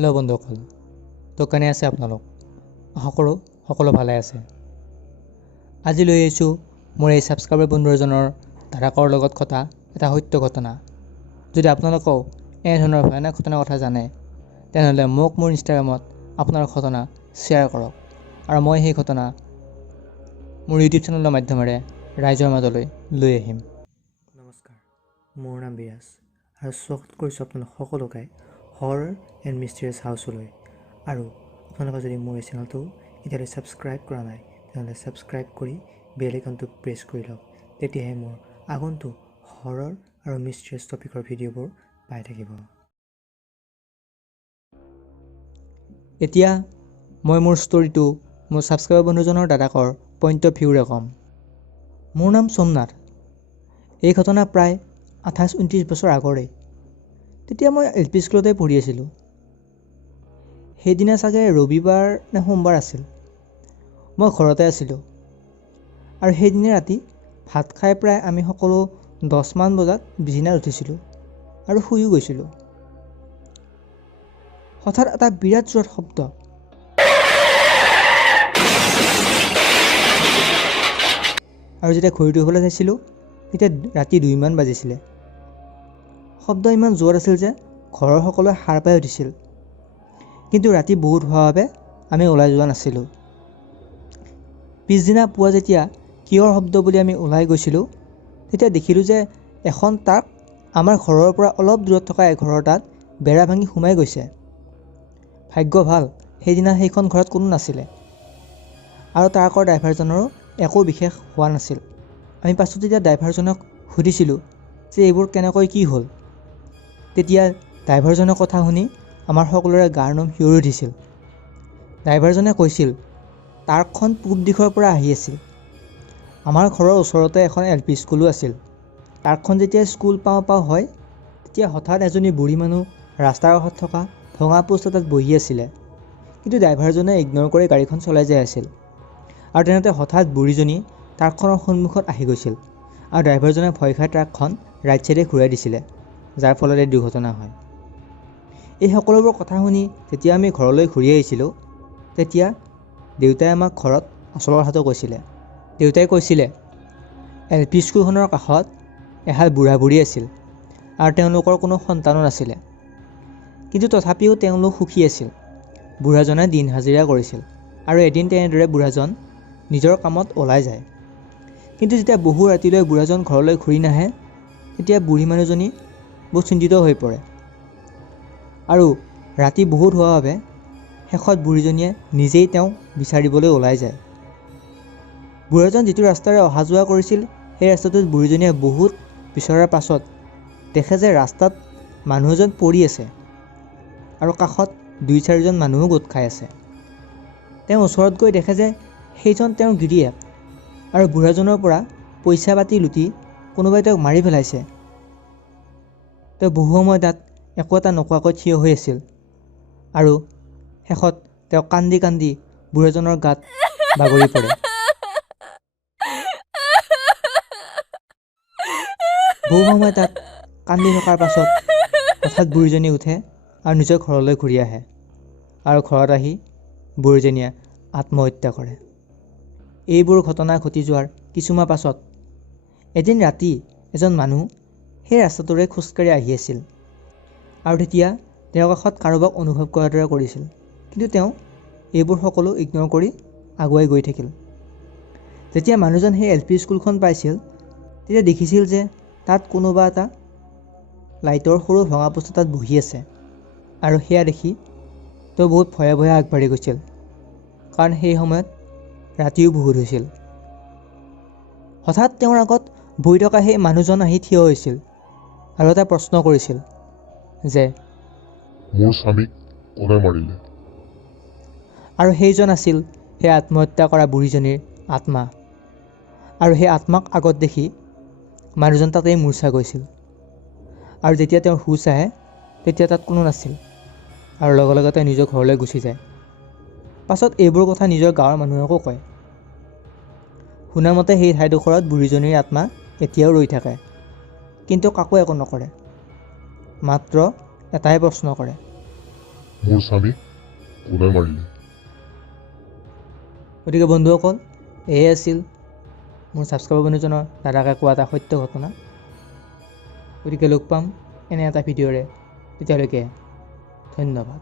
Hello' বন্ধুসকল, তো কেনে আছে আপোনালোক? আশা কৰোঁ সকলো ভালে আছে। আজি লৈ আহিছোঁ মোৰ এই ছাবস্ক্ৰাইবাৰ বন্ধু এজনৰ ধাৰাকৰ লগত ঘটা এটা সত্য ঘটনা। যদি আপোনালোকেও এনেধৰণৰ ভয়ানক ঘটনাৰ কথা জানে, তেনেহ'লে মোক মোৰ ইনষ্টাগ্ৰামত আপোনাৰ ঘটনা শ্বেয়াৰ কৰক আৰু মই সেই ঘটনা মোৰ ইউটিউব চেনেলৰ মাধ্যমেৰে ৰাইজৰ মাজলৈ লৈ আহিম। নমস্কাৰ, মোৰ নাম বিৰাজ আৰু স্বাগত কৰিছোঁ আপোনালোক সকলোকে হৰৰ এণ্ড মিষ্টেৰিয়াছ হাউচলৈ। আৰু আপোনালোকে যদি মোৰ এই চেনেলটো এতিয়ালৈ ছাবস্ক্ৰাইব কৰা নাই, তেনেহ'লে ছাবস্ক্ৰাইব কৰি বেল আইকনটো প্ৰেছ কৰি লওক। তেতিয়াহে মোৰ আগন্তুক হৰৰ আৰু মিষ্টেৰিয়াছ টপিকৰ ভিডিঅ'বোৰ পাই থাকিব। এতিয়া মই মোৰ ষ্টৰিটো মোৰ ছাবস্ক্ৰাইবাৰ বন্ধুজনৰ দাদাকৰ পইণ্ট অফ ভিউৰে ক'ম। মোৰ নাম সোমনাথ। এই ঘটনা প্ৰায় 28-29 বছৰ আগৰে। তেতিয়া মই LP স্কুলতে পঢ়ি আছিলোঁ। সেইদিনা চাগে ৰবিবাৰ নে সোমবাৰ আছিল। মই ঘৰতে আছিলোঁ আৰু সেইদিনা ৰাতি ভাত খাই প্ৰায় আমি সকলো 10মান বজাত বিচনাত উঠিছিলোঁ আৰু শুইও গৈছিলোঁ। হঠাৎ এটা বিৰাট জোৰত শব্দ। আৰু যেতিয়া ঘড়ীটো হ'বলৈ চাইছিলোঁ, তেতিয়া ৰাতি 2মান বাজিছিলে। শব্দ ইমান জোৰ আছিল যে ঘৰৰ সকলোৱে সাৰ পাই উঠিছিল। কিন্তু ৰাতি বহুত হোৱাৰ বাবে আমি ওলাই যোৱা নাছিলোঁ। পিছদিনা পুৱা যেতিয়া কিহৰ শব্দ বুলি আমি ওলাই গৈছিলোঁ, তেতিয়া দেখিলোঁ যে এখন ট্ৰাক আমাৰ ঘৰৰ পৰা অলপ দূৰত থকা এঘৰৰ তাত বেৰা ভাঙি সোমাই গৈছে। ভাগ্য ভাল, সেইদিনা সেইখন ঘৰত কোনো নাছিলে আৰু ট্ৰাকৰ ড্ৰাইভাৰজনৰো একো বিশেষ হোৱা নাছিল। আমি পাছত তেতিয়া ড্ৰাইভাৰজনক সুধিছিলোঁ যে এইবোৰ কেনেকৈ কি হ'ল। তেতিয়া ড্ৰাইভাৰজনৰ কথা শুনি আমাৰ সকলোৰে গাৰ নোম শিয়ৰি উঠিছিল। ড্ৰাইভাৰজনে কৈছিল ট্ৰাকখন পূব দিশৰ পৰা আহি আছিল। আমাৰ ঘৰৰ ওচৰতে এখন LP স্কুলো আছিল। ট্ৰাকখন যেতিয়া স্কুল পাওঁ হয়, তেতিয়া হঠাৎ এজনী বুঢ়ী মানুহ ৰাস্তাৰ কাষত থকা ভঙা পোষ্ট এটাত বহি আছিলে। কিন্তু ড্ৰাইভাৰজনে ইগন'ৰ কৰি গাড়ীখন চলাই যাই আছিল। আৰু তেনেতে হঠাৎ বুঢ়ীজনী ট্ৰাকখনৰ সন্মুখত আহি গৈছিল আৰু ড্ৰাইভাৰজনে ভয় খাই ট্ৰাকখন ৰাইট চাইডে ঘূৰাই দিছিলে, যাৰ ফলত এই দুৰ্ঘটনা হয়। এই সকলোবোৰ কথা শুনি যেতিয়া আমি ঘৰলৈ ঘূৰি আহিছিলোঁ, তেতিয়া দেউতাই আমাক ঘৰত আচল কথাটো কৈছিলে। দেউতাই কৈছিলে LP স্কুলখনৰ কাষত এহাল বুঢ়া বুঢ়ী আছিল আৰু তেওঁলোকৰ কোনো সন্তানো নাছিলে। কিন্তু তথাপিও তেওঁলোক সুখী আছিল। বুঢ়াজনে দিন হাজিৰা কৰিছিল আৰু এদিন তেনেদৰে বুঢ়াজন নিজৰ কামত ওলাই যায়। কিন্তু যেতিয়া বহু ৰাতিলৈ বুঢ়াজন ঘৰলৈ ঘূৰি নাহে, তেতিয়া বুঢ়ী মানুহজনী বহুত চিন্তিত হৈ পৰে আৰু ৰাতি বহুত হোৱাৰ বাবে শেষত বুঢ়ীজনীয়ে নিজেই তেওঁক বিচাৰিবলৈ ওলাই যায়। বুঢ়াজন যিটো ৰাস্তাৰে অহা যোৱা কৰিছিল, সেই ৰাস্তাটোত বুঢ়ীজনীয়ে বহুত বিচৰাৰ পাছত দেখে যে ৰাস্তাত মানুহ এজন পৰি আছে আৰু কাষত 2-4জন মানুহো গোট খাই আছে। তেওঁ ওচৰত গৈ দেখে যে সেইজন তেওঁৰ গিৰিয়েক আৰু বুঢ়াজনৰ পৰা পইচা পাতি লুটি কোনোবাই তেওঁক মাৰি পেলাইছে। তেওঁ বহু সময় তাত একো এটা নোকোৱাকৈ থিয় হৈ আছিল আৰু শেষত তেওঁ কান্দি কান্দি বুঢ়াজনৰ গাত বাগৰি পৰে। বহু সময় তাত কান্দি থকাৰ পাছত হঠাৎ বুঢ়ীজনী উঠে আৰু নিজৰ ঘৰলৈ ঘূৰি আহে আৰু ঘৰত আহি বুঢ়ীজনীয়ে আত্মহত্যা কৰে। এইবোৰ ঘটনা ঘটি যোৱাৰ কিছুমাহ পাছত এদিন ৰাতি এজন মানুহ সেই ৰাস্তাটোৰে খোজকাঢ়ি আহি আছিল আৰু তেতিয়া তেওঁৰ কাষত কাৰোবাক অনুভৱ কৰাৰ দৰে কৰিছিল। কিন্তু তেওঁ এইবোৰ সকলো ইগন'ৰ কৰি আগুৱাই গৈ থাকিল। যেতিয়া মানুহজন সেই LP স্কুলখন পাইছিল, তেতিয়া দেখিছিল যে তাত কোনোবা এটা লাইটৰ সৰু ভঙা পোষ্ট এটাত বহি আছে আৰু সেয়া দেখি তেওঁ বহুত ভয়ে ভয়ে আগবাঢ়ি গৈছিল, কাৰণ সেই সময়ত ৰাতিও বহুত হৈছিল। হঠাৎ তেওঁৰ আগত বহি থকা সেই মানুহজন আহি থিয় হৈছিল আৰু এটা প্ৰশ্ন কৰিছিল যে মোৰ স্বামীক কোনে মাৰিলে? আৰু সেইজন আছিল সেই আত্মহত্যা কৰা বুঢ়ীজনীৰ আত্মা। আৰু সেই আত্মাক আগত দেখি মানুহজন তাতেই মূৰ্ছা গৈছিল আৰু যেতিয়া তেওঁৰ হুচ আহে, তেতিয়া তাত কোনো নাছিল আৰু লগে লগে তেওঁ নিজৰ ঘৰলৈ গুচি যায়। পাছত এইবোৰ কথা নিজৰ গাঁৱৰ মানুহকো কয়। শুনামতে সেই ঠাইডোখৰত বুঢ়ীজনীৰ আত্মা এতিয়াও ৰৈ থাকে, কিন্তু কাকো একো নকৰে, মাত্ৰ এটাই প্ৰশ্ন কৰে মোৰ স্বামীক কোনে মাৰিলে? গতিকে বন্ধুসকল, এয়ে আছিল মোৰ ছাবস্ক্ৰাইবাৰ বন্ধুজনৰ দাদাকে কোৱা এটা সত্য ঘটনা। গতিকে লগ পাম এনে এটা ভিডিঅ'ৰে, তেতিয়ালৈকে ধন্যবাদ।